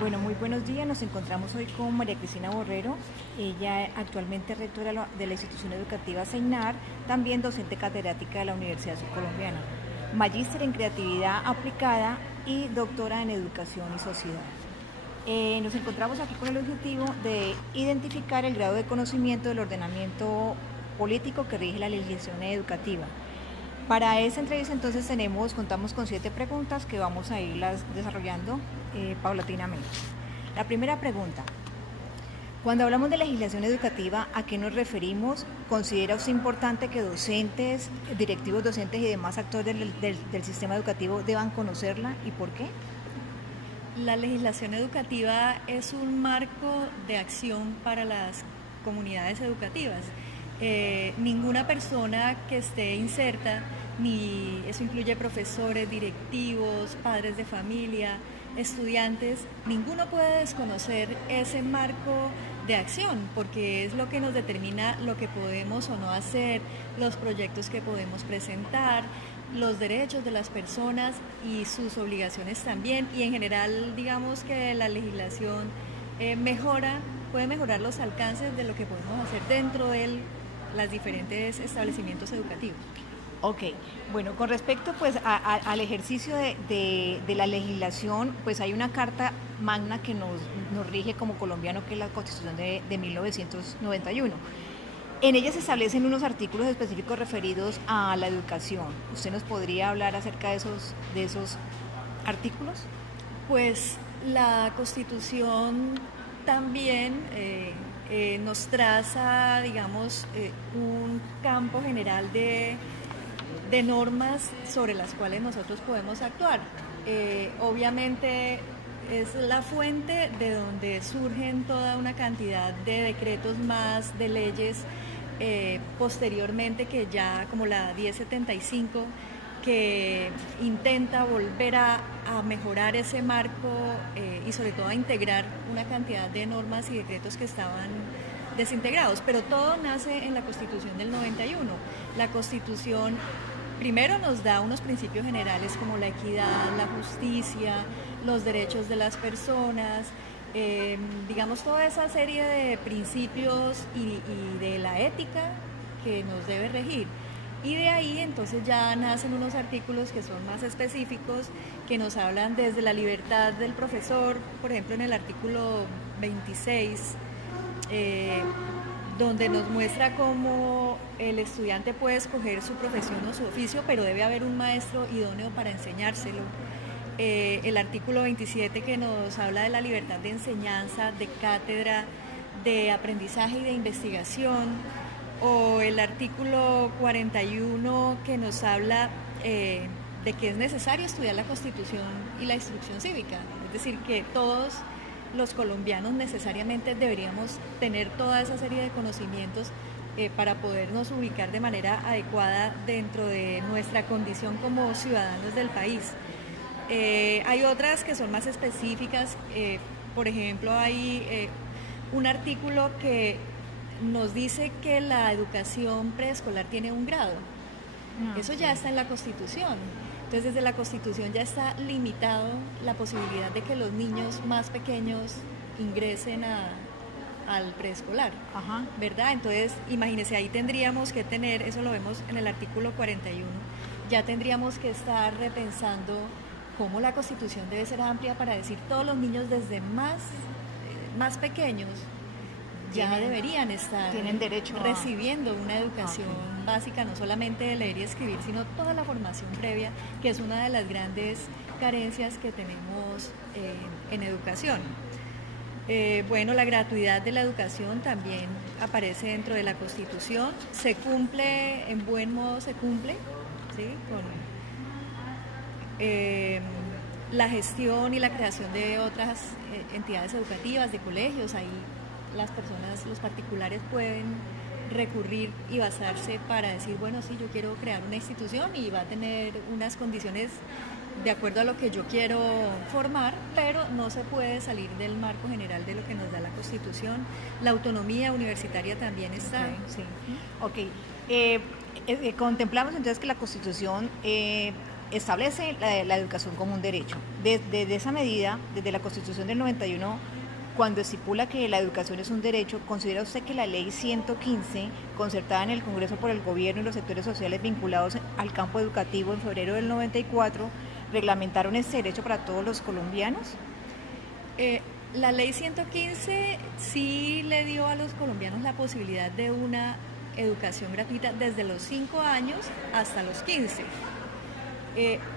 Bueno, muy buenos días. Nos encontramos hoy con María Cristina Borrero. Ella actualmente es rectora de la institución educativa CEINAR, también docente catedrática de la Universidad Subcolombiana, magíster en creatividad aplicada y doctora en educación y sociedad. Nos encontramos aquí con el objetivo de identificar el grado de conocimiento del ordenamiento político que rige la legislación educativa. Para esta entrevista entonces contamos con 7 preguntas que vamos a irlas desarrollando paulatinamente. La primera pregunta: cuando hablamos de legislación educativa, ¿a qué nos referimos? ¿Considera usted importante que docentes, directivos docentes y demás actores del sistema educativo deban conocerla y por qué? La legislación educativa es un marco de acción para las comunidades educativas. Ninguna persona que esté inserta, ni eso incluye profesores, directivos, padres de familia, estudiantes, ninguno puede desconocer ese marco de acción, porque es lo que nos determina lo que podemos o no hacer, los proyectos que podemos presentar, los derechos de las personas y sus obligaciones también, y en general digamos que la legislación puede mejorar los alcances de lo que podemos hacer dentro de los diferentes establecimientos educativos. Ok, bueno, con respecto pues al ejercicio de la legislación, pues hay una carta magna que nos rige como colombiano, que es la Constitución de 1991. En ella se establecen unos artículos específicos referidos a la educación. ¿Usted nos podría hablar acerca de esos artículos? Pues la Constitución también nos traza, digamos, un campo general de normas sobre las cuales nosotros podemos actuar. Obviamente es la fuente de donde surgen toda una cantidad de decretos más, de leyes posteriormente, que ya como la 1075, que intenta volver a mejorar ese marco y sobre todo a integrar una cantidad de normas y decretos que estaban desintegrados, pero todo nace en la Constitución del 91. La Constitución primero nos da unos principios generales como la equidad, la justicia, los derechos de las personas, digamos toda esa serie de principios y de la ética que nos debe regir. Y de ahí entonces ya nacen unos artículos que son más específicos, que nos hablan desde la libertad del profesor, por ejemplo en el artículo 26, donde nos muestra cómo el estudiante puede escoger su profesión o su oficio, pero debe haber un maestro idóneo para enseñárselo. El artículo 27, que nos habla de la libertad de enseñanza, de cátedra, de aprendizaje y de investigación, o el artículo 41, que nos habla de que es necesario estudiar la Constitución y la instrucción cívica, es decir, que todos los colombianos necesariamente deberíamos tener toda esa serie de conocimientos para podernos ubicar de manera adecuada dentro de nuestra condición como ciudadanos del país. Hay otras que son más específicas, por ejemplo hay un artículo que nos dice que la educación preescolar tiene un grado. Eso ya está en la Constitución. Entonces desde la Constitución ya está limitado la posibilidad de que los niños más pequeños ingresen al preescolar, ¿verdad? Entonces imagínense, ahí tendríamos que tener, eso lo vemos en el artículo 41, ya tendríamos que estar repensando cómo la Constitución debe ser amplia para decir todos los niños desde más pequeños ya deberían estar recibiendo una educación básica, no solamente de leer y escribir, sino toda la formación previa, que es una de las grandes carencias que tenemos en educación. Bueno, la gratuidad de la educación también aparece dentro de la Constitución, se cumple, en buen modo se cumple, ¿sí? Con la gestión y la creación de otras entidades educativas, de colegios. Ahí las personas, los particulares pueden recurrir y basarse para decir, bueno, sí, yo quiero crear una institución y va a tener unas condiciones de acuerdo a lo que yo quiero formar, pero no se puede salir del marco general de lo que nos da la Constitución. La autonomía universitaria también está. Sí. Ok. Contemplamos entonces que la Constitución establece la educación como un derecho. Desde esa medida, desde la Constitución del 91, cuando estipula que la educación es un derecho, ¿considera usted que la ley 115, concertada en el Congreso por el gobierno y los sectores sociales vinculados al campo educativo en febrero del 94, reglamentaron este derecho para todos los colombianos? La ley 115 sí le dio a los colombianos la posibilidad de una educación gratuita desde los 5 años hasta los 15.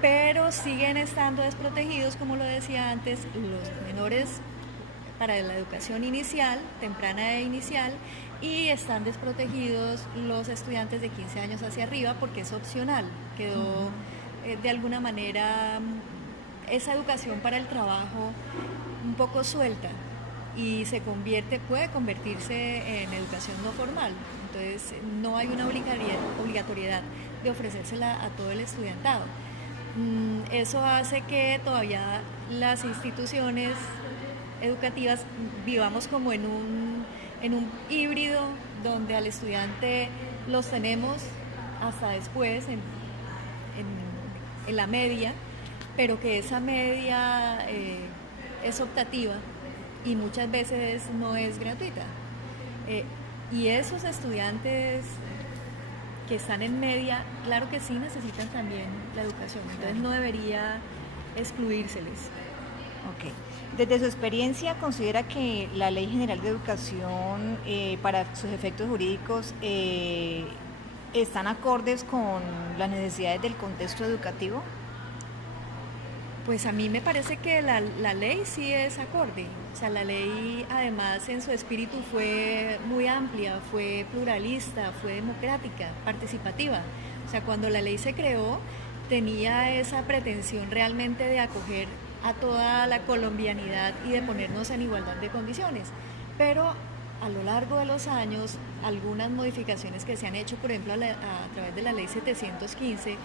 Pero siguen estando desprotegidos, como lo decía antes, los menores para la educación inicial, temprana e inicial, y están desprotegidos los estudiantes de 15 años hacia arriba porque es opcional. Quedó de alguna manera esa educación para el trabajo un poco suelta y puede convertirse en educación no formal. Entonces no hay una obligatoriedad de ofrecérsela a todo el estudiantado. Eso hace que todavía las instituciones educativas vivamos como en un híbrido donde al estudiante los tenemos hasta después en la media, pero que esa media es optativa y muchas veces no es gratuita. Y esos estudiantes que están en media, claro que sí necesitan también la educación, entonces no debería excluírseles. Ok. Desde su experiencia, ¿considera que la Ley General de Educación, para sus efectos jurídicos, están acordes con las necesidades del contexto educativo? Pues a mí me parece que la ley sí es acorde. O sea, la ley además en su espíritu fue muy amplia, fue pluralista, fue democrática, participativa. O sea, cuando la ley se creó tenía esa pretensión realmente de acoger a toda la colombianidad y de ponernos en igualdad de condiciones. Pero a lo largo de los años, algunas modificaciones que se han hecho, por ejemplo, a través de la ley 715,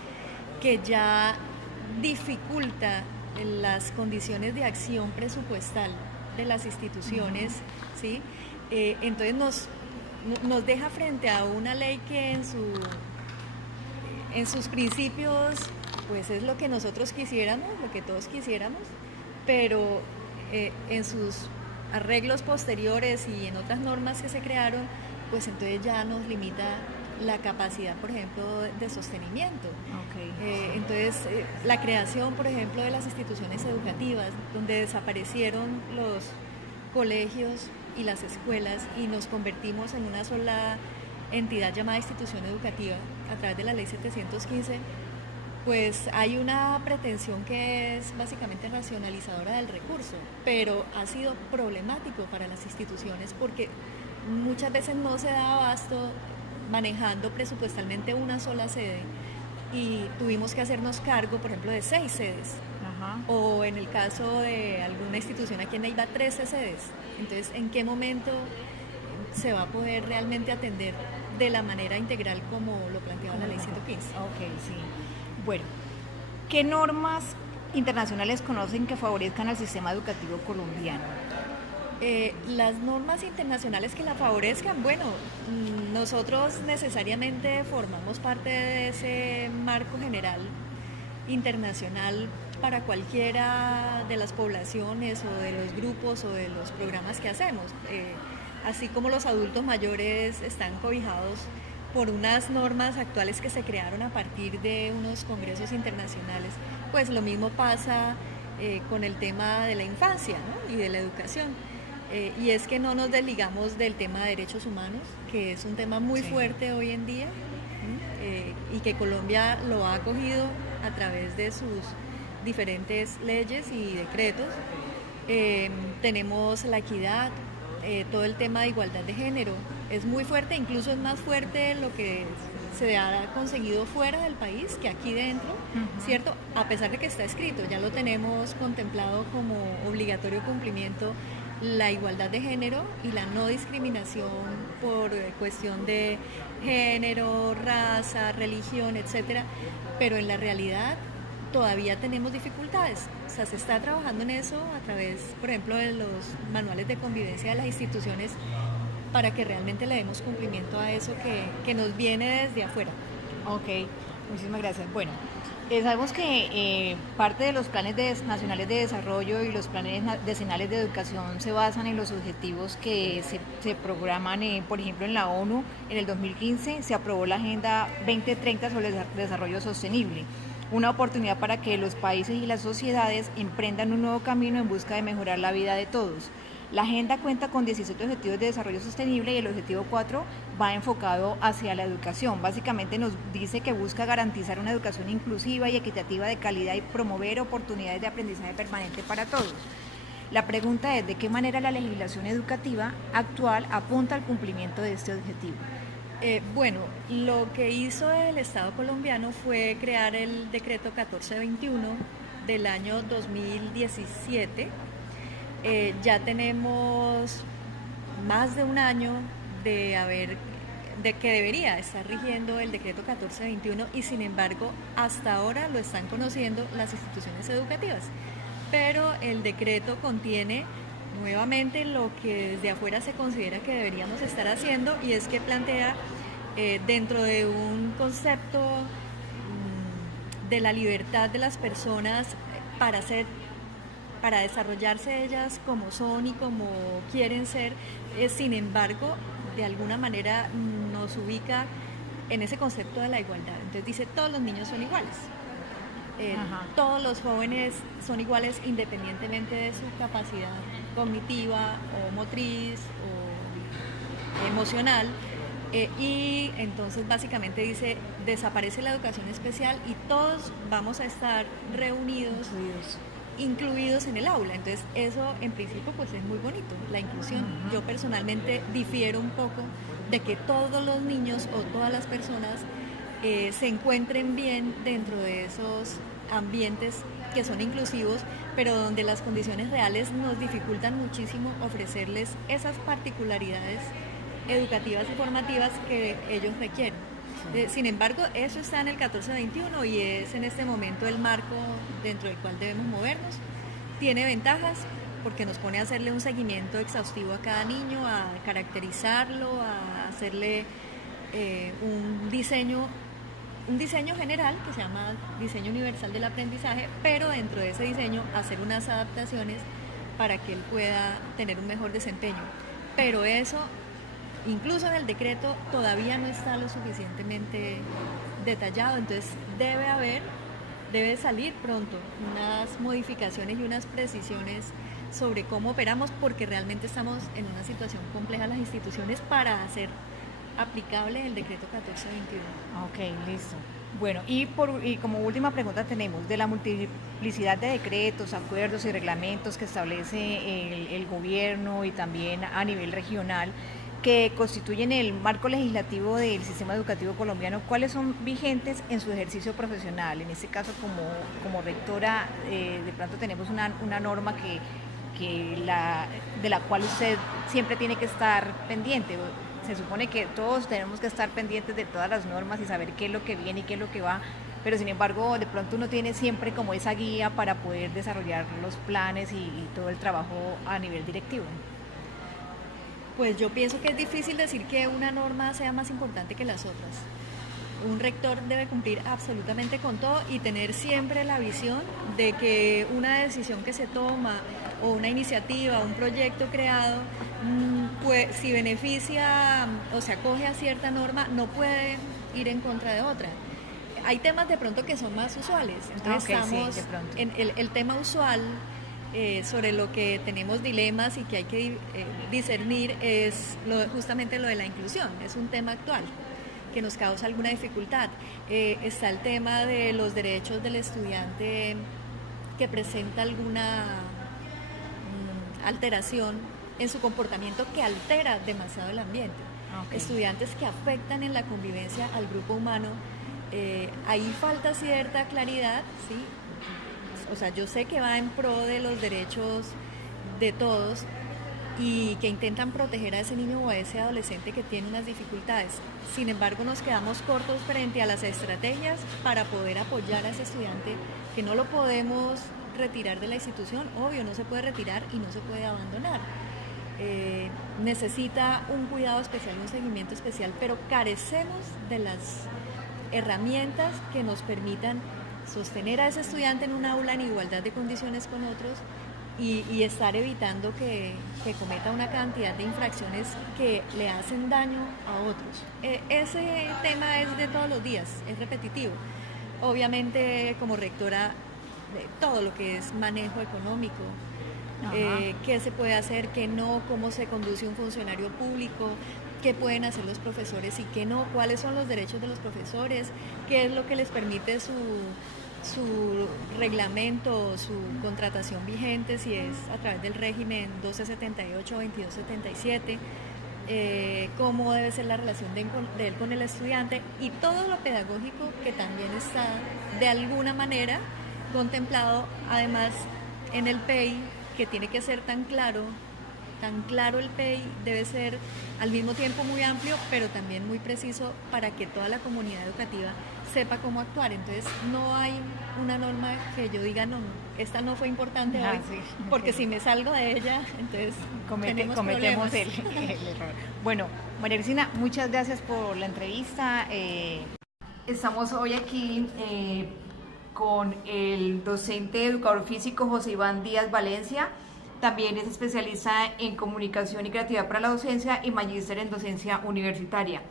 que ya dificulta las condiciones de acción presupuestal de las instituciones, ¿sí? Entonces nos deja frente a una ley que en sus principios pues es lo que nosotros quisiéramos, lo que todos quisiéramos, pero en sus arreglos posteriores y en otras normas que se crearon, pues entonces ya nos limita la capacidad, por ejemplo, de sostenimiento. Okay. Entonces, la creación, por ejemplo, de las instituciones educativas, donde desaparecieron los colegios y las escuelas y nos convertimos en una sola entidad llamada institución educativa a través de la ley 715, pues hay una pretensión que es básicamente racionalizadora del recurso, pero ha sido problemático para las instituciones porque muchas veces no se da abasto manejando presupuestalmente una sola sede y tuvimos que hacernos cargo, por ejemplo, de 6 sedes. Ajá. O en el caso de alguna institución aquí en Neiva, 13 sedes. Entonces, ¿en qué momento se va a poder realmente atender de la manera integral como lo planteaba la ley 115? Ok, sí. Bueno, ¿qué normas internacionales conocen que favorezcan al sistema educativo colombiano? Las normas internacionales que la favorezcan, bueno, nosotros necesariamente formamos parte de ese marco general internacional para cualquiera de las poblaciones o de los grupos o de los programas que hacemos, así como los adultos mayores están cobijados por unas normas actuales que se crearon a partir de unos congresos internacionales, pues lo mismo pasa con el tema de la infancia, ¿no? Y de la educación. Y es que no nos desligamos del tema de derechos humanos, que es un tema muy fuerte hoy en día, y que Colombia lo ha acogido a través de sus diferentes leyes y decretos. Tenemos la equidad, todo el tema de igualdad de género es muy fuerte, incluso es más fuerte lo que se ha conseguido fuera del país que aquí dentro, ¿cierto? A pesar de que está escrito, ya lo tenemos contemplado como obligatorio cumplimiento la igualdad de género y la no discriminación por cuestión de género, raza, religión, etcétera, pero en la realidad todavía tenemos dificultades. O sea, se está trabajando en eso a través, por ejemplo, de los manuales de convivencia de las instituciones para que realmente le demos cumplimiento a eso que nos viene desde afuera. Ok, muchísimas gracias. Bueno, Sabemos que parte de los planes nacionales de desarrollo y los planes decenales de educación se basan en los objetivos que se programan, por ejemplo, en la ONU. En el 2015 se aprobó la Agenda 2030 sobre el desarrollo sostenible, una oportunidad para que los países y las sociedades emprendan un nuevo camino en busca de mejorar la vida de todos. La agenda cuenta con 17 objetivos de desarrollo sostenible y el objetivo 4 va enfocado hacia la educación. Básicamente nos dice que busca garantizar una educación inclusiva y equitativa de calidad y promover oportunidades de aprendizaje permanente para todos. La pregunta es, ¿de qué manera la legislación educativa actual apunta al cumplimiento de este objetivo? Bueno, lo que hizo el Estado colombiano fue crear el decreto 1421 del año 2017. Ya tenemos más de un año de que debería estar rigiendo el decreto 1421 y sin embargo hasta ahora lo están conociendo las instituciones educativas. Pero el decreto contiene nuevamente lo que desde afuera se considera que deberíamos estar haciendo, y es que plantea dentro de un concepto de la libertad de las personas para desarrollarse ellas como son y como quieren ser, sin embargo, de alguna manera nos ubica en ese concepto de la igualdad. Entonces dice, todos los niños son iguales. Todos los jóvenes son iguales independientemente de su capacidad cognitiva o motriz o emocional, y entonces básicamente dice, desaparece la educación especial y todos vamos a estar reunidos, incluidos en el aula. Entonces eso en principio pues es muy bonito, la inclusión. Yo personalmente difiero un poco de que todos los niños o todas las personas se encuentren bien dentro de esos ambientes que son inclusivos, pero donde las condiciones reales nos dificultan muchísimo ofrecerles esas particularidades educativas y formativas que ellos requieren. Sin embargo, eso está en el 1421 y es en este momento el marco dentro del cual debemos movernos. Tiene ventajas porque nos pone a hacerle un seguimiento exhaustivo a cada niño, a caracterizarlo, a hacerle un diseño general que se llama diseño universal del aprendizaje, pero dentro de ese diseño hacer unas adaptaciones para que él pueda tener un mejor desempeño. Pero eso, incluso en el decreto, todavía no está lo suficientemente detallado, entonces debe salir pronto unas modificaciones y unas precisiones sobre cómo operamos, porque realmente estamos en una situación compleja las instituciones para hacer aplicable el decreto 1421. Ok, listo. Bueno, y como última pregunta tenemos, de la multiplicidad de decretos, acuerdos y reglamentos que establece el gobierno y también a nivel regional, que constituyen el marco legislativo del sistema educativo colombiano, ¿cuáles son vigentes en su ejercicio profesional? En este caso, como rectora, de pronto tenemos una norma de la cual usted siempre tiene que estar pendiente. Se supone que todos tenemos que estar pendientes de todas las normas y saber qué es lo que viene y qué es lo que va, pero sin embargo de pronto uno tiene siempre como esa guía para poder desarrollar los planes y todo el trabajo a nivel directivo. Pues yo pienso que es difícil decir que una norma sea más importante que las otras. Un rector debe cumplir absolutamente con todo y tener siempre la visión de que una decisión que se toma o una iniciativa, un proyecto creado, pues si beneficia o se acoge a cierta norma, no puede ir en contra de otra. Hay temas de pronto que son más usuales, entonces estamos en el tema usual sobre lo que tenemos dilemas y que hay que discernir es justamente lo de la inclusión, es un tema actual que nos causa alguna dificultad. Está el tema de los derechos del estudiante que presenta alguna alteración en su comportamiento que altera demasiado el ambiente. Okay. Estudiantes que afectan en la convivencia al grupo humano, ahí falta cierta claridad, ¿sí? O sea, yo sé que va en pro de los derechos de todos y que intentan proteger a ese niño o a ese adolescente que tiene unas dificultades. Sin embargo, nos quedamos cortos frente a las estrategias para poder apoyar a ese estudiante, que no lo podemos retirar de la institución, obvio, no se puede retirar y no se puede abandonar. Necesita un cuidado especial, un seguimiento especial, pero carecemos de las herramientas que nos permitan sostener a ese estudiante en un aula en igualdad de condiciones con otros y estar evitando que cometa una cantidad de infracciones que le hacen daño a otros. Ese tema es de todos los días, es repetitivo. Obviamente, como rectora, de todo lo que es manejo económico, qué se puede hacer, qué no, cómo se conduce un funcionario público, qué pueden hacer los profesores y qué no, cuáles son los derechos de los profesores, qué es lo que les permite su reglamento, su contratación vigente, si es a través del régimen 1278 o 2277, cómo debe ser la relación de él con el estudiante y todo lo pedagógico que también está de alguna manera contemplado además en el PEI, que tiene que ser tan claro el PEI, debe ser al mismo tiempo muy amplio, pero también muy preciso para que toda la comunidad educativa sepa cómo actuar. Entonces no hay una norma que yo diga, no, esta no fue importante hoy, sí, porque si me salgo de ella, entonces cometemos el error. Bueno, María Cristina, muchas gracias por la entrevista. Estamos hoy aquí con el docente educador físico José Iván Díaz Valencia. También es especialista en comunicación y creatividad para la docencia y magíster en docencia universitaria.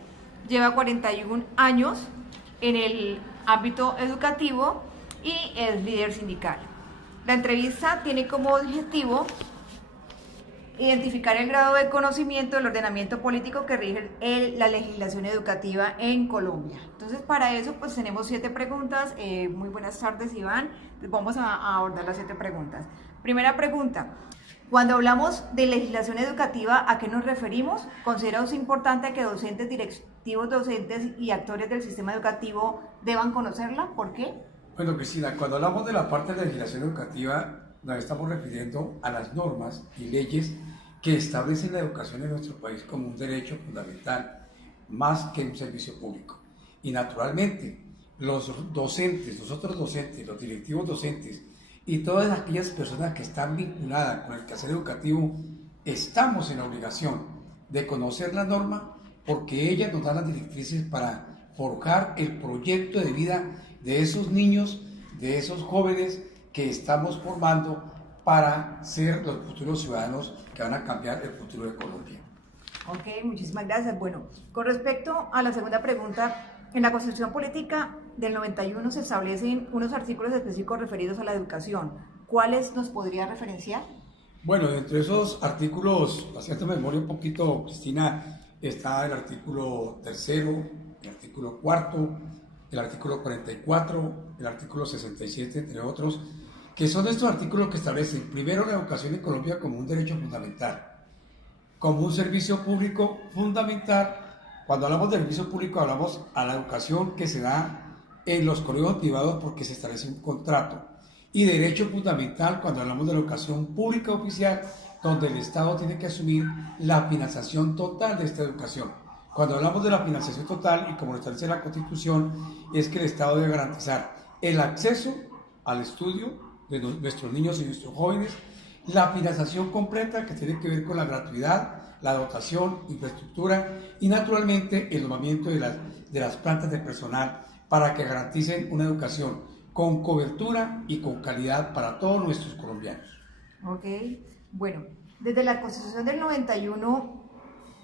Lleva 41 años en el ámbito educativo y es líder sindical. La entrevista tiene como objetivo identificar el grado de conocimiento del ordenamiento político que rige la legislación educativa en Colombia. Entonces, para eso pues tenemos 7 preguntas. Muy buenas tardes, Iván. Vamos a abordar las 7 preguntas. Primera pregunta. Cuando hablamos de legislación educativa, ¿a qué nos referimos? ¿Considera usted importante que docentes, directivos docentes y actores del sistema educativo deban conocerla? ¿Por qué? Bueno, Cristina, cuando hablamos de la parte de legislación educativa, nos estamos refiriendo a las normas y leyes que establecen la educación en nuestro país como un derecho fundamental, más que un servicio público. Y naturalmente, los docentes, nosotros docentes, los directivos docentes, y todas aquellas personas que están vinculadas con el quehacer educativo, estamos en la obligación de conocer la norma porque ella nos da las directrices para forjar el proyecto de vida de esos niños, de esos jóvenes que estamos formando para ser los futuros ciudadanos que van a cambiar el futuro de Colombia. Ok, muchísimas gracias. Bueno, con respecto a la segunda pregunta, en la Constitución Política del 91 se establecen unos artículos específicos referidos a la educación. ¿Cuáles nos podría referenciar? Bueno, entre esos artículos, haciendo memoria un poquito, Cristina, está el artículo 3º, el artículo 4º, el artículo 44, el artículo 67, entre otros, que son estos artículos que establecen, primero, la educación en Colombia como un derecho fundamental, como un servicio público fundamental. Cuando hablamos de servicio público, hablamos a la educación que se da en los colegios privados porque se establece un contrato. Y derecho fundamental cuando hablamos de la educación pública oficial, donde el Estado tiene que asumir la financiación total de esta educación. Cuando hablamos de la financiación total, y como lo establece la Constitución, es que el Estado debe garantizar el acceso al estudio de nuestros niños y nuestros jóvenes, la financiación completa que tiene que ver con la gratuidad, la dotación, infraestructura y naturalmente el nombramiento de las plantas de personal para que garanticen una educación con cobertura y con calidad para todos nuestros colombianos. Ok, bueno, desde la Constitución del 91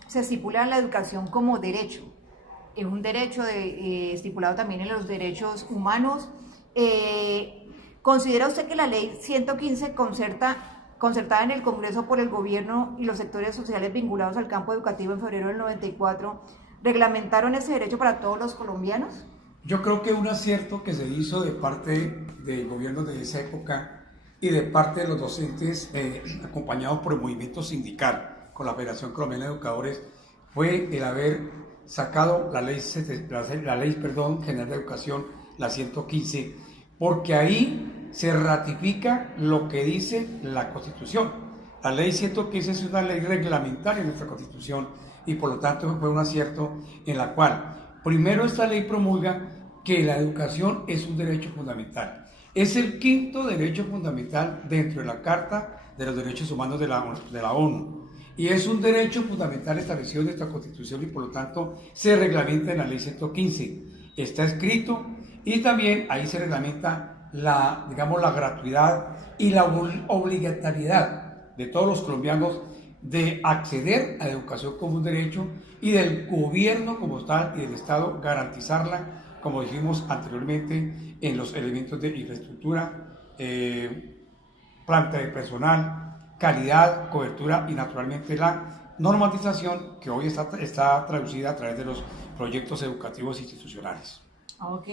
se estipula la educación como derecho. Es un derecho estipulado también en los derechos humanos. ¿Considera usted que la ley 115 concertada en el Congreso por el gobierno y los sectores sociales vinculados al campo educativo en febrero del 94, reglamentaron ese derecho para todos los colombianos? Yo creo que un acierto que se hizo de parte del gobierno de esa época y de parte de los docentes acompañados por el movimiento sindical con la Federación Colombiana de Educadores fue el haber sacado la ley General de Educación, la 115, porque ahí se ratifica lo que dice la Constitución. La ley 115 es una ley reglamentaria en nuestra Constitución y por lo tanto fue un acierto en la cual primero esta ley promulga que la educación es un derecho fundamental. Es el 5º derecho fundamental dentro de la Carta de los Derechos Humanos de la ONU. Y es un derecho fundamental establecido en nuestra Constitución y por lo tanto se reglamenta en la ley 115. Está escrito y también ahí se reglamenta digamos, la gratuidad y la obligatoriedad de todos los colombianos de acceder a la educación como un derecho y del gobierno como tal y del Estado garantizarla, como dijimos anteriormente, en los elementos de infraestructura, planta de personal, calidad, cobertura y naturalmente la normatización que hoy está traducida a través de los proyectos educativos institucionales. Ok,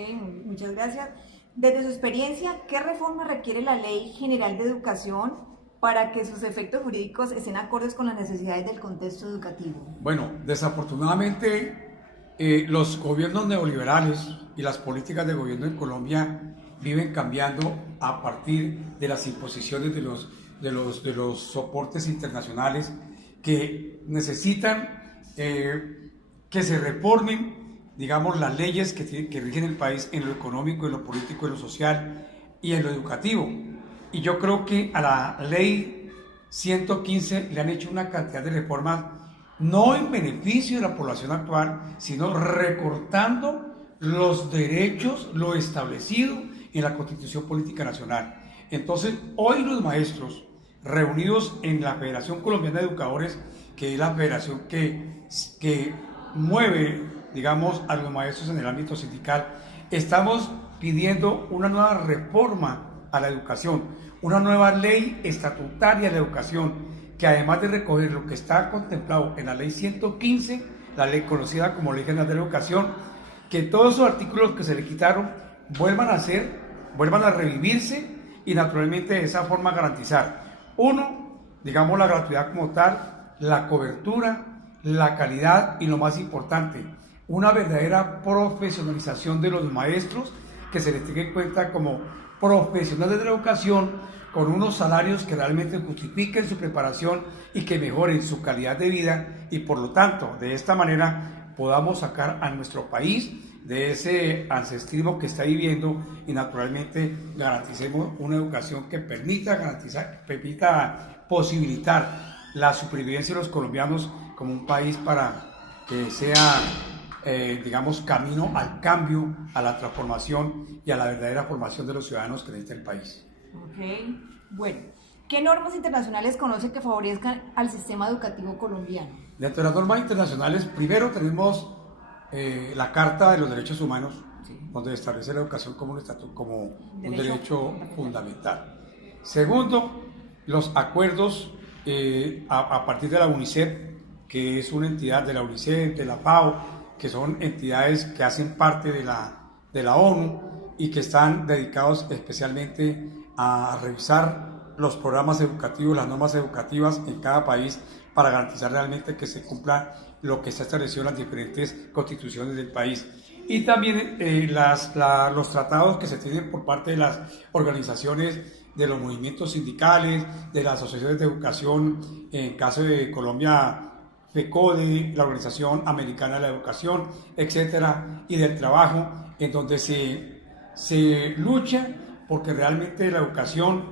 muchas gracias. Desde su experiencia, ¿qué reforma requiere la Ley General de Educación para que sus efectos jurídicos estén acordes con las necesidades del contexto educativo? Bueno, desafortunadamente los gobiernos neoliberales y las políticas de gobierno en Colombia viven cambiando a partir de las imposiciones de los soportes internacionales que necesitan que se reformen, digamos, las leyes que rigen el país en lo económico, en lo político, en lo social y en lo educativo. Y yo creo que a la ley 115 le han hecho una cantidad de reformas, no en beneficio de la población actual, sino recortando los derechos, lo establecido en la Constitución Política Nacional. Entonces, hoy los maestros, reunidos en la Federación Colombiana de Educadores, que es la federación que mueve, digamos, a los maestros en el ámbito sindical, estamos pidiendo una nueva reforma a la educación, una nueva ley estatutaria de la educación, que además de recoger lo que está contemplado en la ley 115, la ley conocida como Ley General de la Educación, que todos esos artículos que se le quitaron vuelvan a revivirse y naturalmente de esa forma garantizar, uno, digamos, la gratuidad como tal, la cobertura, la calidad y lo más importante, una verdadera profesionalización de los maestros, que se les tenga en cuenta como profesionales de la educación con unos salarios que realmente justifiquen su preparación y que mejoren su calidad de vida y por lo tanto de esta manera podamos sacar a nuestro país de ese ancestrismo que está viviendo y naturalmente garanticemos una educación que permita posibilitar la supervivencia de los colombianos como un país para que sea digamos, camino al cambio, a la transformación y a la verdadera formación de los ciudadanos que necesita el país. Ok, bueno, ¿qué normas internacionales conoce que favorezcan al sistema educativo colombiano? Dentro de las normas internacionales, primero tenemos la Carta de los Derechos Humanos, sí, donde establece la educación como un derecho fundamental. Segundo, los acuerdos a partir de la UNICEF, que es una entidad de la UNICEF, de la FAO, que son entidades que hacen parte de la ONU y que están dedicados especialmente a revisar los programas educativos, las normas educativas en cada país para garantizar realmente que se cumpla lo que está establecido en las diferentes constituciones del país. Y también los tratados que se tienen por parte de las organizaciones de los movimientos sindicales, de las asociaciones de educación, en caso de Colombia, FECODE, la Organización Americana de la Educación, etcétera, y del trabajo, en donde se lucha porque realmente la educación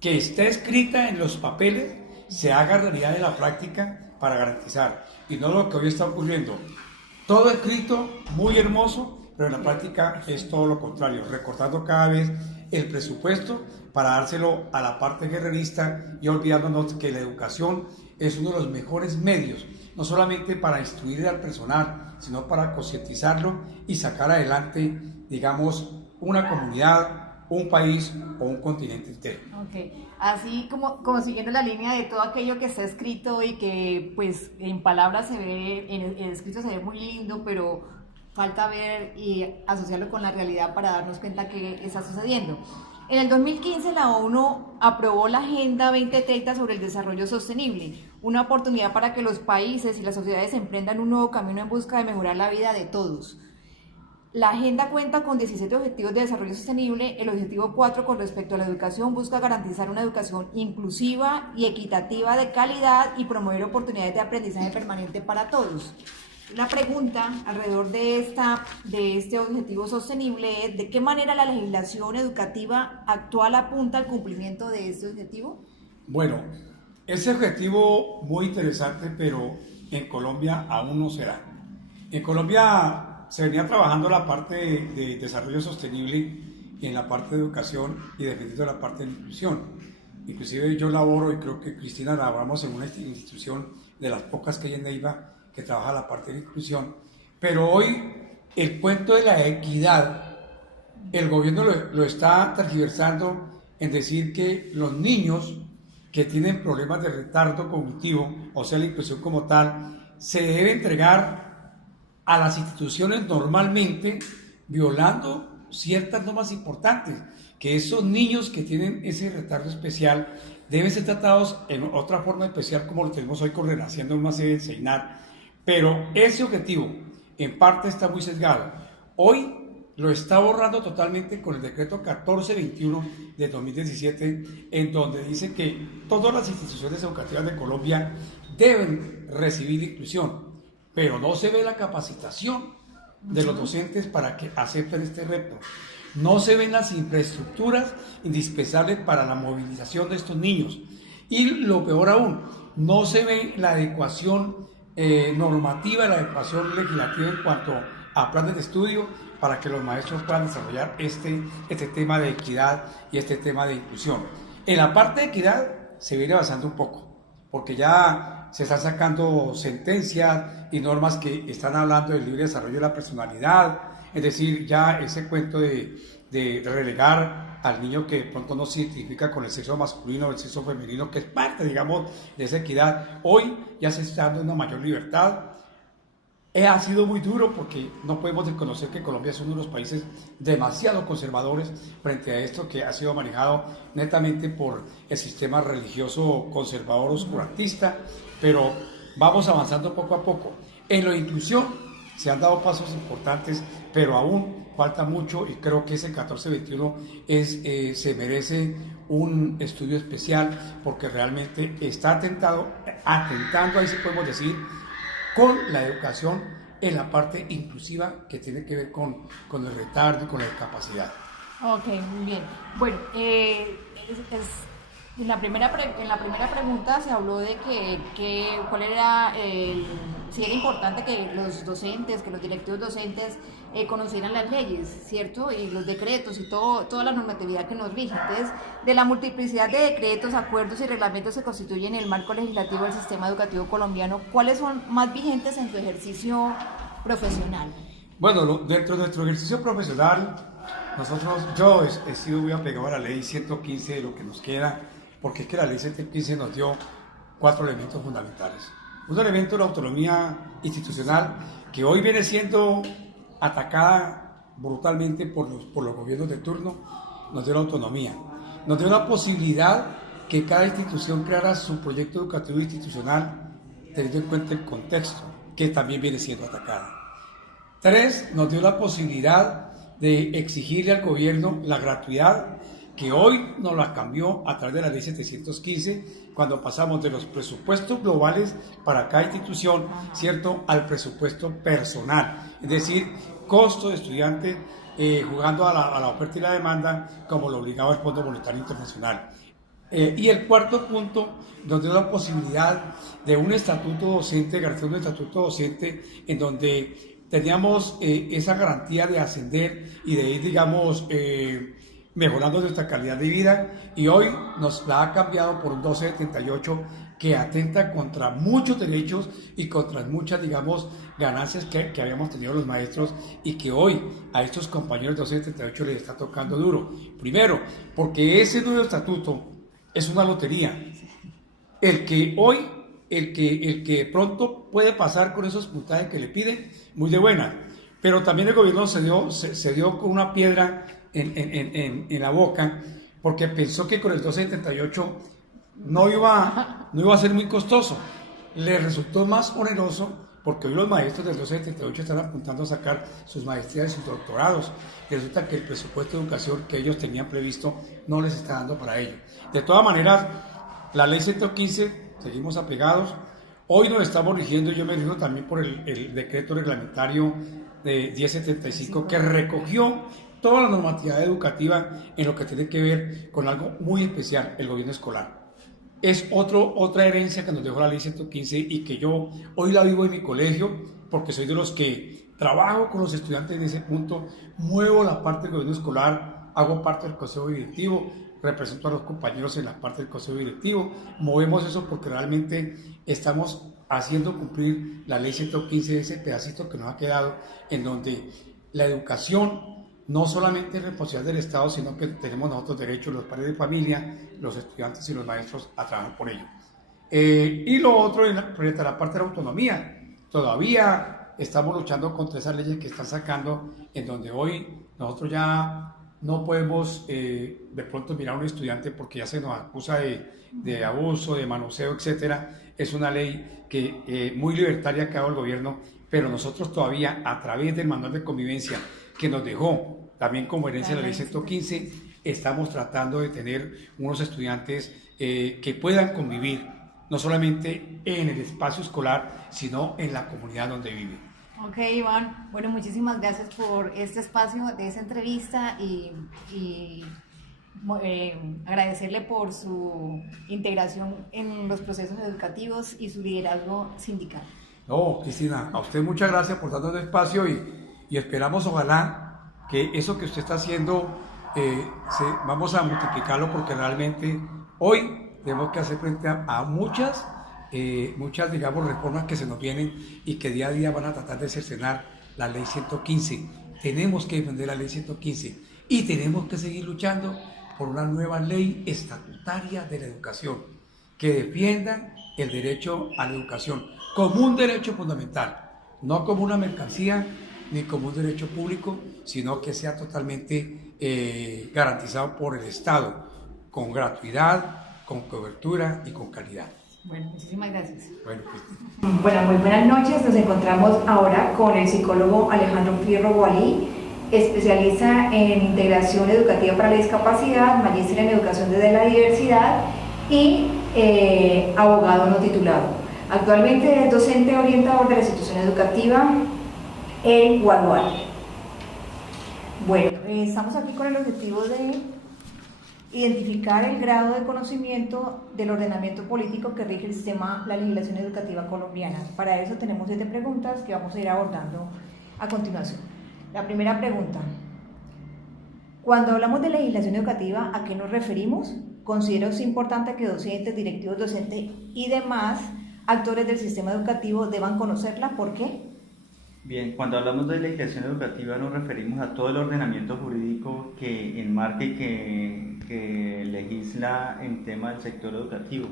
que está escrita en los papeles se haga realidad en la práctica para garantizar, y no lo que hoy está ocurriendo. Todo escrito, muy hermoso, pero en la práctica es todo lo contrario, recortando cada vez el presupuesto para dárselo a la parte guerrerista y olvidándonos que la educación es uno de los mejores medios, no solamente para instruir al personal, sino para concientizarlo y sacar adelante, digamos, una comunidad, un país o un continente entero. Okay. Así como siguiendo la línea de todo aquello que está escrito y que pues en palabras se ve, en escrito se ve muy lindo, pero falta ver y asociarlo con la realidad para darnos cuenta qué está sucediendo. En el 2015 la ONU aprobó la Agenda 2030 sobre el desarrollo sostenible, una oportunidad para que los países y las sociedades emprendan un nuevo camino en busca de mejorar la vida de todos. La agenda cuenta con 17 objetivos de desarrollo sostenible. El objetivo 4 con respecto a la educación busca garantizar una educación inclusiva y equitativa de calidad y promover oportunidades de aprendizaje permanente para todos. Una pregunta alrededor de este objetivo sostenible es: ¿de qué manera la legislación educativa actual apunta al cumplimiento de este objetivo? Bueno, ese objetivo muy interesante, pero en Colombia aún no será. En Colombia se venía trabajando la parte de desarrollo sostenible en la parte de educación y dependiendo de la parte de inclusión. Inclusive yo laboro, y creo que Cristina laboramos en una institución de las pocas que hay en Neiva que trabaja la parte de inclusión, pero hoy el cuento de la equidad, el gobierno lo está tergiversando en decir que los niños que tienen problemas de retardo cognitivo, o sea la inclusión como tal, se debe entregar a las instituciones normalmente violando ciertas normas importantes, que esos niños que tienen ese retardo especial deben ser tratados en otra forma especial como lo tenemos hoy con Renaciendo en una sede de CEINAR, pero ese objetivo en parte está muy sesgado. Hoy lo está borrando totalmente con el decreto 1421 de 2017, en donde dice que todas las instituciones educativas de Colombia deben recibir inclusión, pero no se ve la capacitación de los docentes para que acepten este reto. No se ven las infraestructuras indispensables para la movilización de estos niños. Y lo peor aún, no se ve la adecuación normativa, la adecuación legislativa en cuanto a planes de estudio para que los maestros puedan desarrollar este tema de equidad y este tema de inclusión. En la parte de equidad se viene avanzando un poco, porque ya se están sacando sentencias y normas que están hablando del libre desarrollo de la personalidad, es decir, ya ese cuento de relegar al niño que de pronto no se identifica con el sexo masculino o el sexo femenino, que es parte, digamos, de esa equidad. Hoy ya se está dando una mayor libertad. Ha sido muy duro porque no podemos desconocer que Colombia es uno de los países demasiado conservadores frente a esto que ha sido manejado netamente por el sistema religioso conservador oscurantista, pero vamos avanzando poco a poco. En la inclusión se han dado pasos importantes, pero aún falta mucho y creo que ese 1421 se merece un estudio especial porque realmente está atentando, ahí sí podemos decir, con la educación en la parte inclusiva que tiene que ver con el retardo y con la discapacidad. Ok, muy bien. Bueno, en la primera pregunta se habló de cuál era si era importante que los docentes, que los directivos docentes conocieran las leyes, ¿cierto? Y los decretos y toda la normatividad que nos rige. Entonces, de la multiplicidad de decretos, acuerdos y reglamentos que constituyen el marco legislativo del sistema educativo colombiano, ¿cuáles son más vigentes en su ejercicio profesional? Bueno, dentro de nuestro ejercicio profesional, yo he sido muy apegado a la ley 115 de lo que nos queda, porque es que la ley 115 nos dio 4 elementos fundamentales. Un elemento de la autonomía institucional que hoy viene siendo atacada brutalmente por los gobiernos de turno, nos dio la autonomía. Nos dio la posibilidad que cada institución creara su proyecto educativo institucional teniendo en cuenta el contexto, que también viene siendo atacada. 3, nos dio la posibilidad de exigirle al gobierno la gratuidad, que hoy nos la cambió a través de la ley 715, cuando pasamos de los presupuestos globales para cada institución, ¿cierto?, al presupuesto personal, es decir, costo de estudiante jugando a la oferta y la demanda, como lo obligaba el Fondo Monetario Internacional. Y el cuarto punto nos dio la posibilidad de un estatuto docente, garantía de un estatuto docente, en donde teníamos esa garantía de ascender y de ir, digamos, mejorando nuestra calidad de vida, y hoy nos la ha cambiado por un 1278 que atenta contra muchos derechos y contra muchas, digamos, ganancias que habíamos tenido los maestros, y que hoy a estos compañeros de 1278 les está tocando duro. Primero, porque ese nuevo estatuto es una lotería. El que pronto puede pasar con esos puntajes que le piden, muy de buena, pero también el gobierno se dio con una piedra en la boca, porque pensó que con el 1278 no iba a ser muy costoso. Le resultó más oneroso, porque hoy los maestros del 1278 están apuntando a sacar sus maestrías y sus doctorados, y resulta que el presupuesto de educación que ellos tenían previsto no les está dando para ello. De todas maneras, la ley 115, seguimos apegados. Hoy nos estamos rigiendo, yo me rijo también por el decreto reglamentario de 1075, que recogió toda la normatividad educativa en lo que tiene que ver con algo muy especial, el gobierno escolar. es otra herencia que nos dejó la ley 115 y que yo hoy la vivo en mi colegio porque soy de los que trabajo con los estudiantes en ese punto, muevo la parte del gobierno escolar, hago parte del consejo directivo, represento a los compañeros en la parte del consejo directivo, movemos eso porque realmente estamos haciendo cumplir la ley 115, ese pedacito que nos ha quedado, en donde la educación no solamente es responsabilidad del Estado, sino que tenemos nosotros derechos, los padres de familia, los estudiantes y los maestros, a trabajar por ello. Y lo otro, frente a la parte de la autonomía, todavía estamos luchando contra esas leyes que están sacando, en donde hoy nosotros ya no podemos de pronto mirar a un estudiante porque ya se nos acusa de abuso, de manoseo, etcétera. Es una ley que muy libertaria que ha dado el gobierno, pero nosotros todavía, a través del manual de convivencia que nos dejó también como herencia la ley 115, estamos tratando de tener unos estudiantes que puedan convivir, no solamente en el espacio escolar, sino en la comunidad donde viven. Ok, Iván. Bueno, muchísimas gracias por este espacio de esa entrevista y agradecerle por su integración en los procesos educativos y su liderazgo sindical. No, Cristina, a usted muchas gracias por darnos el espacio y esperamos, ojalá, que eso que usted está haciendo, vamos a multiplicarlo porque realmente hoy tenemos que hacer frente a muchas, digamos, reformas que se nos vienen y que día a día van a tratar de cercenar la ley 115. Tenemos que defender la ley 115 y tenemos que seguir luchando por una nueva ley estatutaria de la educación que defienda el derecho a la educación como un derecho fundamental, no como una mercancía ni como un derecho público, sino que sea totalmente garantizado por el Estado, con gratuidad, con cobertura y con calidad. Bueno, muchísimas gracias. Bueno, muy buenas noches. Nos encontramos ahora con el psicólogo Alejandro Fierro Boalí, especialista en integración educativa para la discapacidad, magíster en educación desde la diversidad y abogado no titulado. Actualmente es docente orientador de la institución educativa en Guadual. Bueno, estamos aquí con el objetivo de identificar el grado de conocimiento del ordenamiento político que rige el sistema, la legislación educativa colombiana. Para eso tenemos 7 preguntas que vamos a ir abordando a continuación. La primera pregunta: cuando hablamos de legislación educativa, ¿a qué nos referimos? Considero es importante que docentes, directivos docentes y demás actores del sistema educativo deban conocerla. ¿Por qué? Bien, cuando hablamos de legislación educativa nos referimos a todo el ordenamiento jurídico que enmarca y que legisla en tema del sector educativo.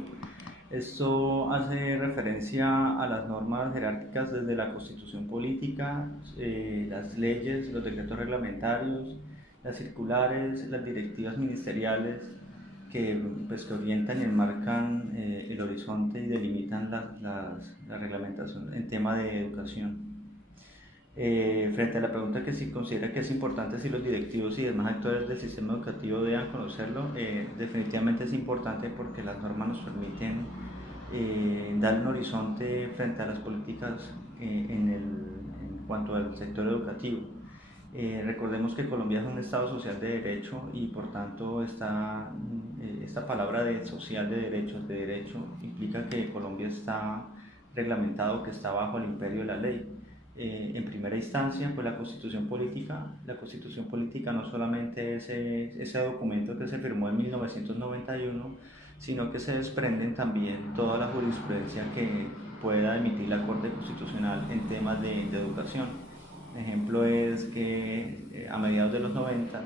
Esto hace referencia a las normas jerárquicas desde la Constitución Política, las leyes, los decretos reglamentarios, las circulares, las directivas ministeriales que orientan y enmarcan el horizonte y delimitan la reglamentación en tema de educación. Frente a la pregunta que si considera que es importante si los directivos y demás actores del sistema educativo deban conocerlo, definitivamente es importante porque las normas nos permiten dar un horizonte frente a las políticas en cuanto al sector educativo. Recordemos que Colombia es un Estado social de derecho y por tanto esta palabra de social de derecho implica que Colombia está reglamentado, que está bajo el imperio de la ley. En primera instancia, pues la Constitución Política no solamente es ese documento que se firmó en 1991, sino que se desprenden también toda la jurisprudencia que pueda emitir la Corte Constitucional en temas de educación. Ejemplo es que a mediados de los 90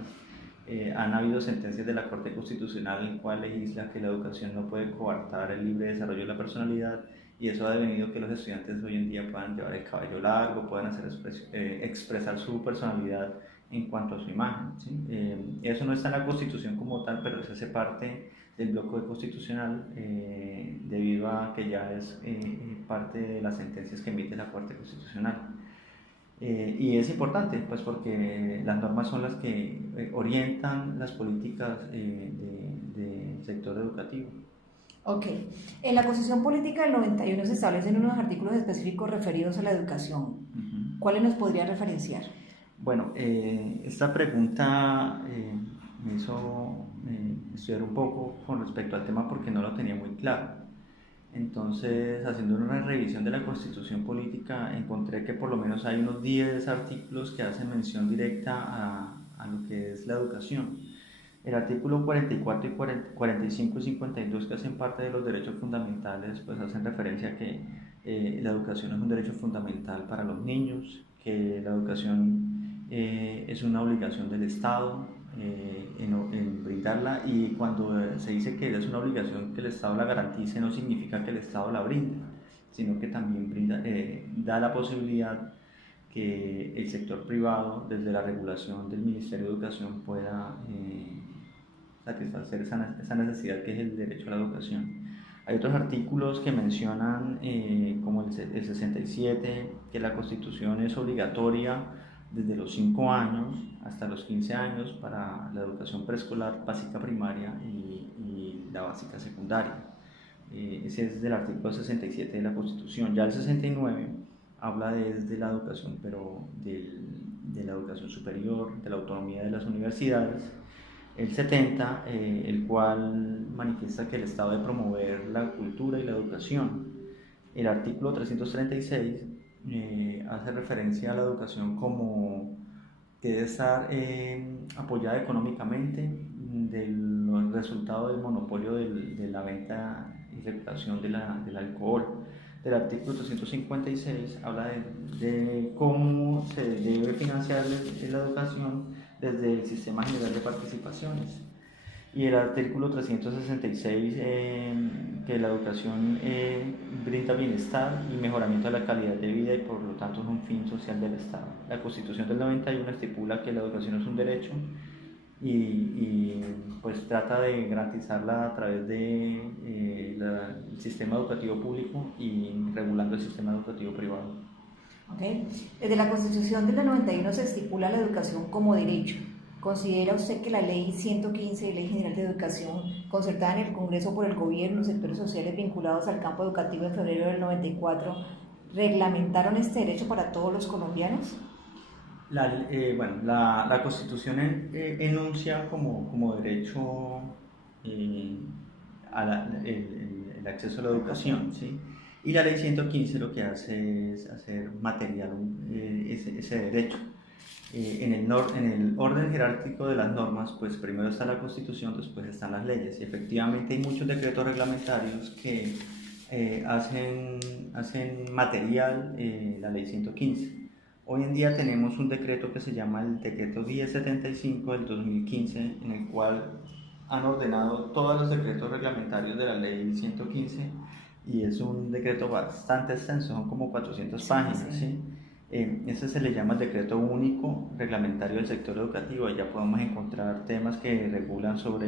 han habido sentencias de la Corte Constitucional en cual legisla que la educación no puede coartar el libre desarrollo de la personalidad, y eso ha devenido que los estudiantes hoy en día puedan llevar el cabello largo, puedan expresar su personalidad en cuanto a su imagen, ¿sí? Eso no está en la Constitución como tal, pero eso hace parte del bloque constitucional debido a que ya es parte de las sentencias que emite la Corte Constitucional. Y es importante, pues, porque las normas son las que orientan las políticas del sector educativo. Ok. En la Constitución Política del 91 se establecen unos artículos específicos referidos a la educación. ¿Cuáles nos podría referenciar? Bueno, esta pregunta me hizo estudiar un poco con respecto al tema porque no lo tenía muy claro. Entonces, haciendo una revisión de la Constitución Política, encontré que por lo menos hay unos 10 artículos que hacen mención directa a lo que es la educación. El artículo 44 y 45 y 52, que hacen parte de los derechos fundamentales, pues hacen referencia a que la educación es un derecho fundamental para los niños, que la educación es una obligación del Estado en brindarla, y cuando se dice que es una obligación que el Estado la garantice, no significa que el Estado la brinde, sino que también da la posibilidad que el sector privado, desde la regulación del Ministerio de Educación, pueda satisfacer esa necesidad que es el derecho a la educación. Hay otros artículos que mencionan, como el 67, que la Constitución es obligatoria desde los 5 años hasta los 15 años para la educación preescolar, básica primaria y la básica secundaria. Ese es del artículo 67 de la Constitución. Ya el 69 habla desde la educación, pero de la educación superior, de la autonomía de las universidades. El 70, el cual manifiesta que el Estado debe promover la cultura y la educación. El artículo 336 hace referencia a la educación como que debe estar apoyada económicamente del resultado del monopolio de la venta y regulación del alcohol. El artículo 356 habla de cómo se debe financiar la educación desde el Sistema General de Participaciones. Y el artículo 366, que la educación brinda bienestar y mejoramiento de la calidad de vida y por lo tanto es un fin social del Estado. La Constitución del 91 estipula que la educación es un derecho y pues trata de garantizarla a través del sistema educativo público y regulando el sistema educativo privado. Okay. Desde la Constitución del 91 se estipula la educación como derecho. ¿Considera usted que la Ley 115, Ley General de Educación, concertada en el Congreso por el Gobierno y los sectores sociales vinculados al campo educativo en febrero del 94, reglamentaron este derecho para todos los colombianos? La Constitución enuncia como derecho el acceso a la educación, ¿sí? Y la Ley 115 lo que hace es hacer material ese derecho. En el orden jerárquico de las normas, pues primero está la Constitución, después están las leyes. Y efectivamente hay muchos decretos reglamentarios que hacen material la Ley 115. Hoy en día tenemos un decreto que se llama el Decreto 1075 del 2015, en el cual han ordenado todos los decretos reglamentarios de la Ley 115, y es un decreto bastante extenso, son como 400 páginas, ¿sí? Ese se le llama el Decreto Único Reglamentario del Sector Educativo. Allá podemos encontrar temas que regulan sobre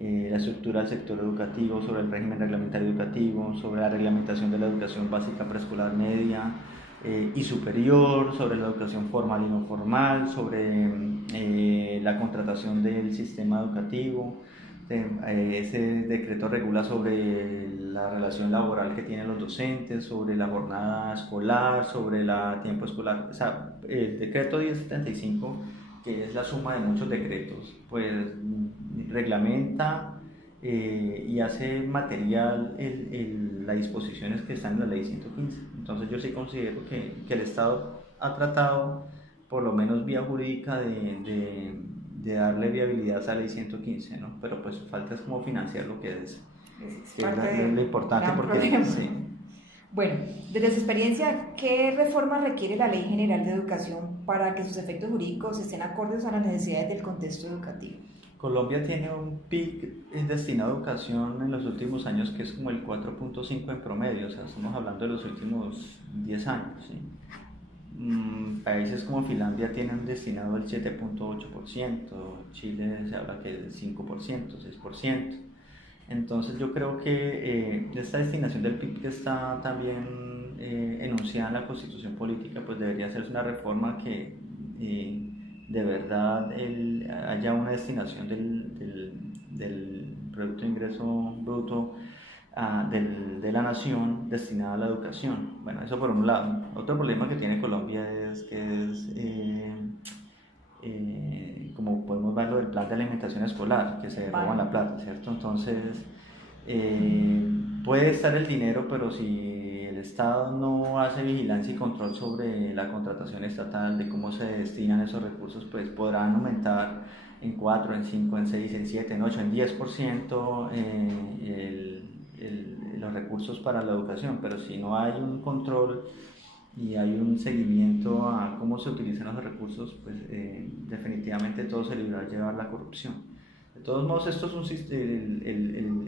la estructura del sector educativo, sobre el régimen reglamentario educativo, sobre la reglamentación de la educación básica, preescolar, media y superior, sobre la educación formal y no formal, sobre la contratación del sistema educativo. Ese decreto regula sobre la relación laboral que tienen los docentes, sobre la jornada escolar, sobre el tiempo escolar. O sea, el decreto 1075, que es la suma de muchos decretos, pues reglamenta y hace material las disposiciones que están en la Ley 115. Entonces yo sí considero que el Estado ha tratado, por lo menos vía jurídica, de darle viabilidad a esa Ley 115, ¿no? Pero pues falta es como financiar lo que es lo importante, porque sí. Bueno, desde su experiencia, ¿qué reforma requiere la Ley General de Educación para que sus efectos jurídicos estén acordes a las necesidades del contexto educativo? Colombia tiene un PIB destinado a educación en los últimos años que es como el 4.5 en promedio, o sea, estamos hablando de los últimos 10 años, ¿sí? Países como Finlandia tienen destinado el 7.8%, Chile se habla que es 5%, 6%. Entonces yo creo que esta destinación del PIB que está también enunciada en la Constitución Política, pues debería hacerse una reforma que de verdad haya una destinación del Producto de Ingreso Bruto de la nación destinada a la educación. Bueno, eso por un lado. Otro problema que tiene Colombia es que como podemos verlo del plan de alimentación escolar, que se roban la plata, ¿cierto? Entonces, puede estar el dinero, pero si el Estado no hace vigilancia y control sobre la contratación estatal, de cómo se destinan esos recursos, pues podrán aumentar en 4, en 5, en 6, en 7, en 8, en 10% los recursos para la educación, pero si no hay un control y hay un seguimiento a cómo se utilizan los recursos, pues definitivamente todo se librará a llevar la corrupción. De todos modos, esto es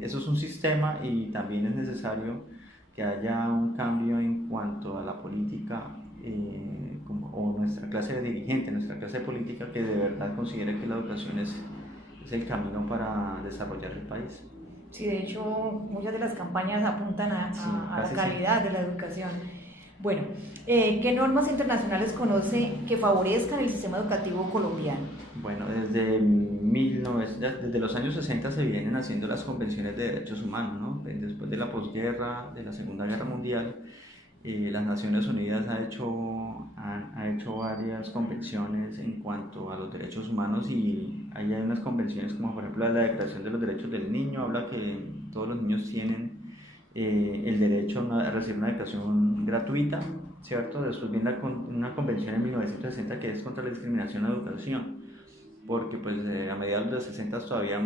eso es un sistema y también es necesario que haya un cambio en cuanto a la política o nuestra clase dirigente, nuestra clase política, que de verdad considere que la educación es el camino para desarrollar el país. Sí, de hecho, muchas de las campañas apuntan a la calidad de la educación. Bueno, ¿qué normas internacionales conoce que favorezcan el sistema educativo colombiano? Bueno, desde los años 60 se vienen haciendo las convenciones de derechos humanos, ¿no? Después de la posguerra, de la Segunda Guerra Mundial, las Naciones Unidas ha hecho varias convenciones en cuanto a los derechos humanos, y hay unas convenciones como por ejemplo la Declaración de los Derechos del Niño, habla que todos los niños tienen el derecho a recibir una educación gratuita, ¿cierto? Después viene una convención en 1960 que es contra la discriminación en la educación, porque pues a mediados de los 60 todavía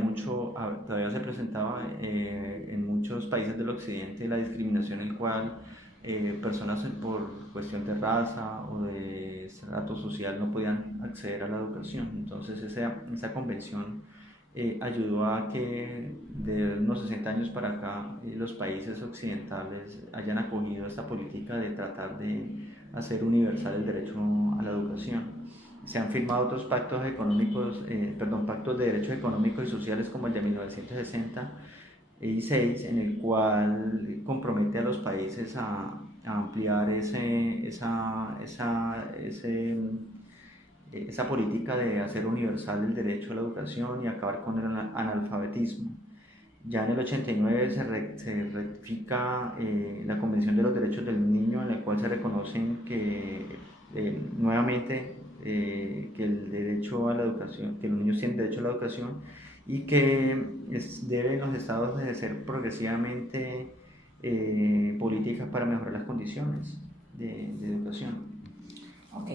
se presentaba en muchos países del occidente la discriminación en el cual personas por cuestión de raza o de estrato social no podían acceder a la educación. Entonces esa convención ayudó a que de unos 60 años para acá los países occidentales hayan acogido esta política de tratar de hacer universal el derecho a la educación. Se han firmado otros pactos de derechos económicos y sociales como el de 1966, en el cual compromete a los países a ampliar esa política de hacer universal el derecho a la educación y acabar con el analfabetismo. Ya en el 89 se rectifica la Convención de los Derechos del Niño, en la cual se reconocen que nuevamente que el derecho a la educación, que los niños tienen derecho a la educación y que deben los estados ejercer progresivamente políticas para mejorar las condiciones de educación. Ok.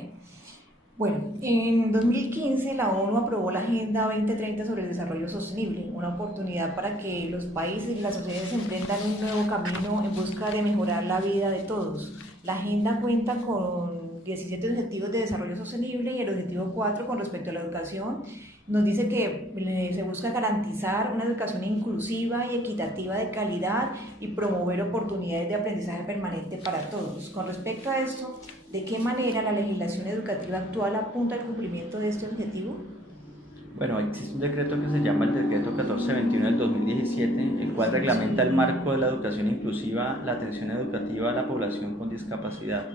Bueno, en 2015 la ONU aprobó la Agenda 2030 sobre el desarrollo sostenible, una oportunidad para que los países y las sociedades emprendan un nuevo camino en busca de mejorar la vida de todos. La agenda cuenta con 17 objetivos de desarrollo sostenible y el objetivo 4 con respecto a la educación nos dice que se busca garantizar una educación inclusiva y equitativa de calidad y promover oportunidades de aprendizaje permanente para todos. Con respecto a esto, ¿de qué manera la legislación educativa actual apunta al cumplimiento de este objetivo? Bueno, existe un decreto que se llama el Decreto 1421 del 2017, el cual reglamenta el marco de la educación inclusiva, la atención educativa a la población con discapacidad.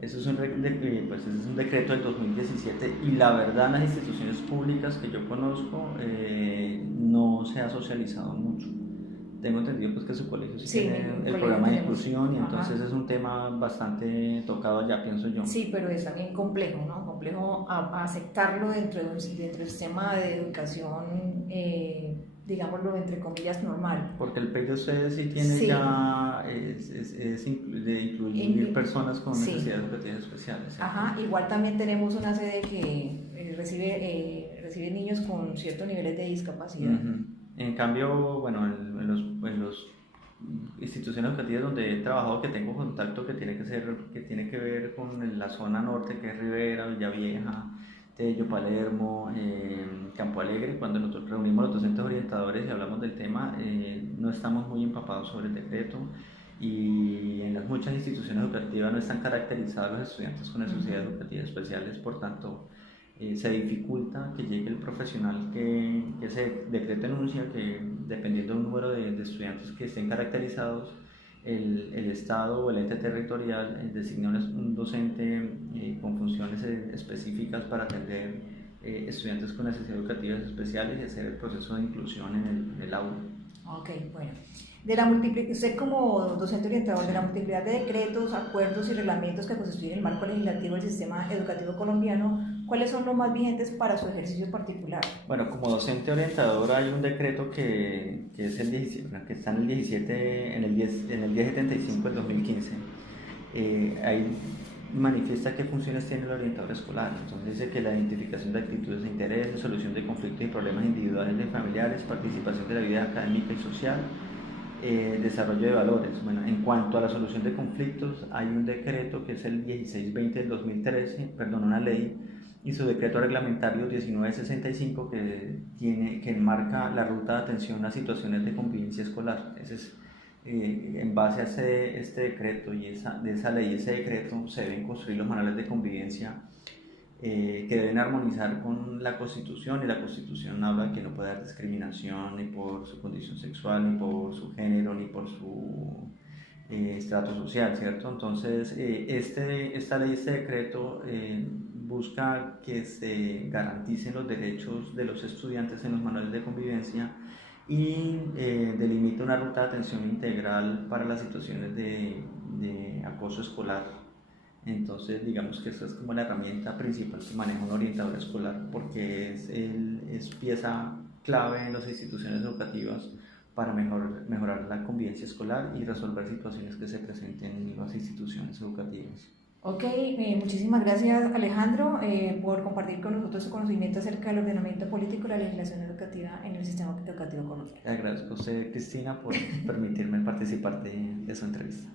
Eso es un decreto del 2017 y la verdad en las instituciones públicas que yo conozco no se ha socializado mucho. Tengo entendido pues que su colegio sí tiene el programa de inclusión y entonces es un tema bastante tocado allá, pienso yo. Sí, pero es también complejo, ¿no? Complejo aceptarlo dentro del sistema de educación, digámoslo entre comillas, normal. Porque el PEI de ustedes sí tiene ya de incluir personas con necesidades educativas especiales. ¿Cierto? Ajá, igual también tenemos una sede que recibe niños con ciertos niveles de discapacidad. Uh-huh. En cambio, bueno, en los instituciones educativas donde he trabajado, que tengo contacto, que tiene que ver con la zona norte, que es Rivera, Villavieja, Tello, Palermo, Campo Alegre, cuando nosotros reunimos a los docentes orientadores y hablamos del tema, no estamos muy empapados sobre el decreto, y en las muchas instituciones educativas no están caracterizados los estudiantes con necesidades educativas especiales, por tanto se dificulta que llegue el profesional que ese decreto enuncia, que dependiendo del número de estudiantes que estén caracterizados, el Estado o el ente territorial designa un docente con funciones específicas para atender estudiantes con necesidades educativas especiales y hacer el proceso de inclusión en el aula. Ok, bueno. Usted como docente orientador, de la multiplicidad de decretos, acuerdos y reglamentos que constituyen el marco legislativo del sistema educativo colombiano, ¿Cuáles son los más vigentes para su ejercicio particular? Bueno, como docente orientador hay un decreto que es el 17, que está en el 17, en el 1075 del 2015. Ahí manifiesta qué funciones tiene el orientador escolar. Entonces dice que la identificación de actitudes de interés, solución de conflictos y problemas individuales y familiares, participación de la vida académica y social, desarrollo de valores. Bueno, en cuanto a la solución de conflictos, hay un decreto que es el 1620 del 2013, perdón, una ley, y su decreto reglamentario 1965 que enmarca la ruta de atención a situaciones de convivencia escolar. Ese es, en base a este decreto y de esa ley y ese decreto se deben construir los manuales de convivencia que deben armonizar con la Constitución, y la Constitución habla de que no puede haber discriminación ni por su condición sexual, ni por su género, ni por su estrato social, ¿cierto? Entonces, esta ley, este decreto busca que se garanticen los derechos de los estudiantes en los manuales de convivencia y delimita una ruta de atención integral para las situaciones de acoso escolar. Entonces, digamos que esta es como la herramienta principal que maneja un orientador escolar, porque es pieza clave en las instituciones educativas para mejorar la convivencia escolar y resolver situaciones que se presenten en las instituciones educativas. Ok, muchísimas gracias Alejandro por compartir con nosotros su conocimiento acerca del ordenamiento político y la legislación educativa en el sistema educativo colombiano. Le agradezco a usted, Cristina, por permitirme participar de su entrevista.